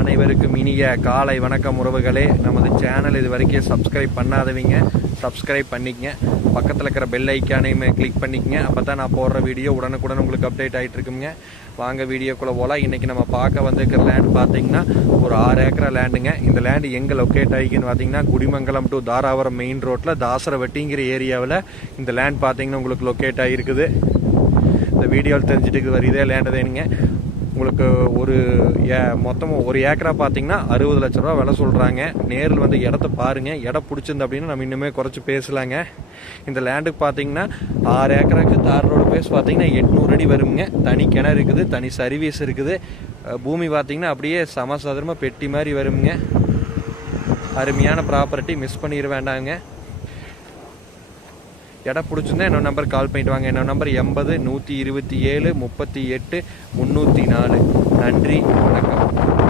அனைவருக்கும் இனிய காலை வணக்கம் உறவுகளே. நமது சேனல் இது வரைக்கும் சப்ஸ்கிரைப் பண்ணாதவங்க. சப்ஸ்கிரைப் பண்ணிக்கங்க. பக்கத்தில் இருக்கிற பெல் ஐக்கானையுமே கிளிக் பண்ணிக்கங்க. அப்போ தான் நான் போடுற வீடியோ உடனுக்குடன் உங்களுக்கு அப்டேட் ஆகிட்டு இருக்குங்க வாங்க வீடியோக்குள்ளே போகலாம் இன்றைக்கி நம்ம பார்க்க வந்திருக்கிற லேண்ட் பார்த்தீங்கன்னா ஒரு ஆறு ஏக்கரா லேண்டுங்க இந்த லேண்டு எங்கே லொக்கேட் ஆகிக்குன்னு பார்த்தீங்கன்னா குடிமங்கலம் டு தாராவரம் மெயின் ரோட்டில் தாசரவட்டிங்கிற ஏரியாவில் இந்த லேண்ட் பார்த்தீங்கன்னா உங்களுக்கு லொக்கேட் ஆகிருக்குது இந்த வீடியோவில் தெரிஞ்சுட்டு வர இதே லேண்டு தானுங்க உங்களுக்கு ஒரு ஏ மொத்தமாக ஒரு ஏக்கரா பார்த்தீங்கன்னா அறுபது லட்ச ரூபா விலை சொல்கிறாங்க நேரில் வந்து இடத்த பாருங்கள் இடம் பிடிச்சிருந்து அப்படின்னா நம்ம இன்னுமே குறைச்சி பேசலாங்க. இந்த லேண்டுக்கு பார்த்தீங்கன்னா ஆறு ஏக்கராக்கு தார் ரோடு பேஸ் பார்த்தீங்கன்னா எட்நூறு அடி வருங்க. தனி கிணறு இருக்குது தனி சர்வீஸ் இருக்குது. பூமி பார்த்தீங்கன்னா அப்படியே சமசாதாரமாக பெட்டி மாதிரி வருங்க. அருமையான ப்ராப்பர்ட்டி மிஸ் பண்ணிட வேண்டாங்க. இடம் பிடிச்சிருந்தா என்னோட நம்பர் கால் பண்ணிட்டு வாங்க என்னோட நம்பர் எண்பது நூற்றி இருபத்தி ஏழு முப்பத்தி எட்டு முந்நூற்றி நாலு. நன்றி வணக்கம்.